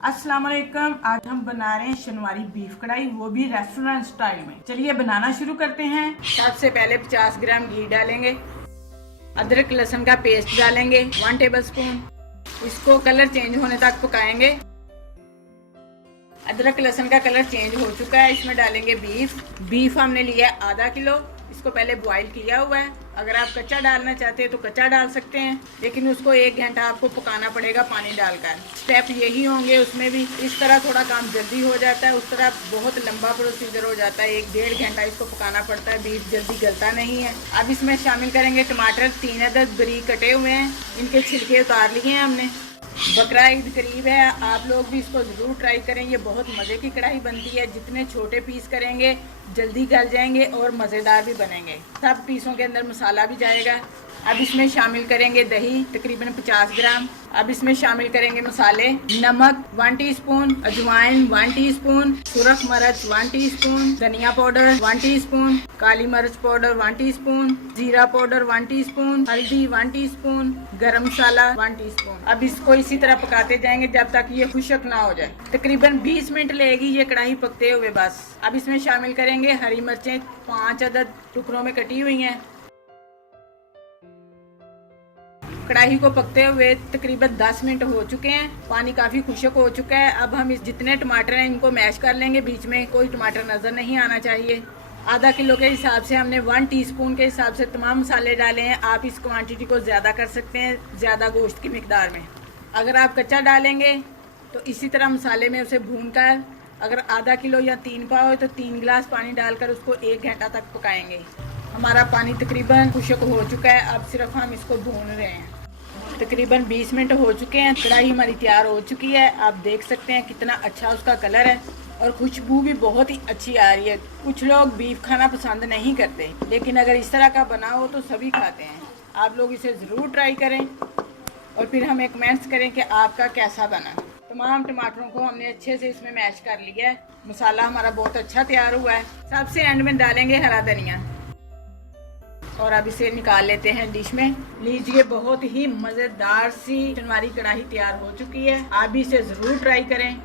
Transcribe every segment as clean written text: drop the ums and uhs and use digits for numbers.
अस्सलाम वालेकुम। आज हम बना रहे हैं शनवारी बीफ कढ़ाई, वो भी रेस्टोरेंट स्टाइल में। चलिए बनाना शुरू करते हैं। सबसे पहले 50 ग्राम घी डालेंगे, अदरक लहसुन का पेस्ट डालेंगे 1 टेबल स्पून। इसको कलर चेंज होने तक पकाएंगे। अदरक लहसुन का कलर चेंज हो चुका है, इसमें डालेंगे बीफ हमने लिया है आधा किलो। इसको पहले बॉईल किया हुआ है। अगर आप कच्चा डालना चाहते हैं तो कच्चा डाल सकते हैं, लेकिन उसको 1 घंटा आपको पकाना पड़ेगा पानी डालकर। स्टेप यही होंगे उसमें भी। इस तरह थोड़ा काम जल्दी हो जाता है, उस तरह बहुत लंबा प्रोसीजर हो जाता है। 1-1.5 घंटा इसको पकाना पड़ता है, बीफ जल्दी गलता नहीं है। अब इसमें शामिल करेंगे टमाटर 3 अदद बारीक कटे हुए हैं, इनके छिलके उतार लिए हैं हमने। बकरा ईद करीब है, आप लोग भी इसको ज़रूर ट्राई करें। ये बहुत मज़े की कढ़ाई बनती है। जितने छोटे पीस करेंगे जल्दी गल जाएंगे और मज़ेदार भी बनेंगे। सब पीसों के अंदर मसाला भी जाएगा। अब इसमें शामिल करेंगे दही तकरीबन 50 ग्राम। अब इसमें शामिल करेंगे मसाले, नमक 1 टीस्पून, अजवाइन 1 टीस्पून, सुरख मिर्च 1 टीस्पून, धनिया पाउडर 1 टीस्पून, काली मिर्च पाउडर 1 टीस्पून, जीरा पाउडर 1 टीस्पून, हल्दी 1 टीस्पून, गरम मसाला 1 टीस्पून। अब इसको इसी तरह पकाते जाएंगे जब तक ये खुश्क ना हो जाए। तकरीबन 20 मिनट लगेगी ये कढ़ाई पकते हुए बस। अब इसमें शामिल करेंगे हरी मिर्चें 5 अदद टुकड़ों में कटी हुई हैं। कढ़ाई को पकते हुए तकरीबन 10 मिनट हो चुके हैं। पानी काफ़ी खुश्क हो चुका है। अब हम इस जितने टमाटर हैं इनको मैश कर लेंगे, बीच में कोई टमाटर नज़र नहीं आना चाहिए। आधा किलो के हिसाब से हमने 1 टीस्पून के हिसाब से तमाम मसाले डाले हैं। आप इस क्वांटिटी को ज़्यादा कर सकते हैं, ज़्यादा गोश्त की मिकदार में। अगर आप कच्चा डालेंगे तो इसी तरह मसाले में उसे भून कर, अगर आधा किलो या 3 पाव हो तो 3 गिलास पानी डालकर उसको 1 घंटा तक पकाएंगे। हमारा पानी तकरीबन खुश्क हो चुका है, अब सिर्फ हम इसको भून रहे हैं। तकरीबन 20 मिनट हो चुके हैं। कढ़ाई हमारी तैयार हो चुकी है। आप देख सकते हैं कितना अच्छा उसका कलर है और खुशबू भी बहुत ही अच्छी आ रही है। कुछ लोग बीफ खाना पसंद नहीं करते, लेकिन अगर इस तरह का बना हो तो सभी खाते हैं। आप लोग इसे ज़रूर ट्राई करें और फिर हमें कमेंट्स करें कि आपका कैसा बना। तमाम टमाटरों को हमने अच्छे से इसमें मैश कर लिया है। मसाला हमारा बहुत अच्छा तैयार हुआ है। सबसे एंड में डालेंगे हरा धनिया और अब इसे निकाल लेते हैं डिश में। लीजिए, बहुत ही मज़ेदार सी शनवारी कढ़ाई तैयार हो चुकी है। आप भी इसे ज़रूर ट्राई करें।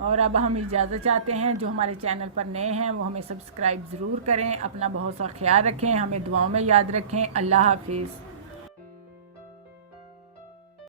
और अब हम इजाज़त चाहते हैं। जो हमारे चैनल पर नए हैं वो हमें सब्सक्राइब ज़रूर करें। अपना बहुत सा ख्याल रखें, हमें दुआओं में याद रखें। अल्लाह हाफिज़।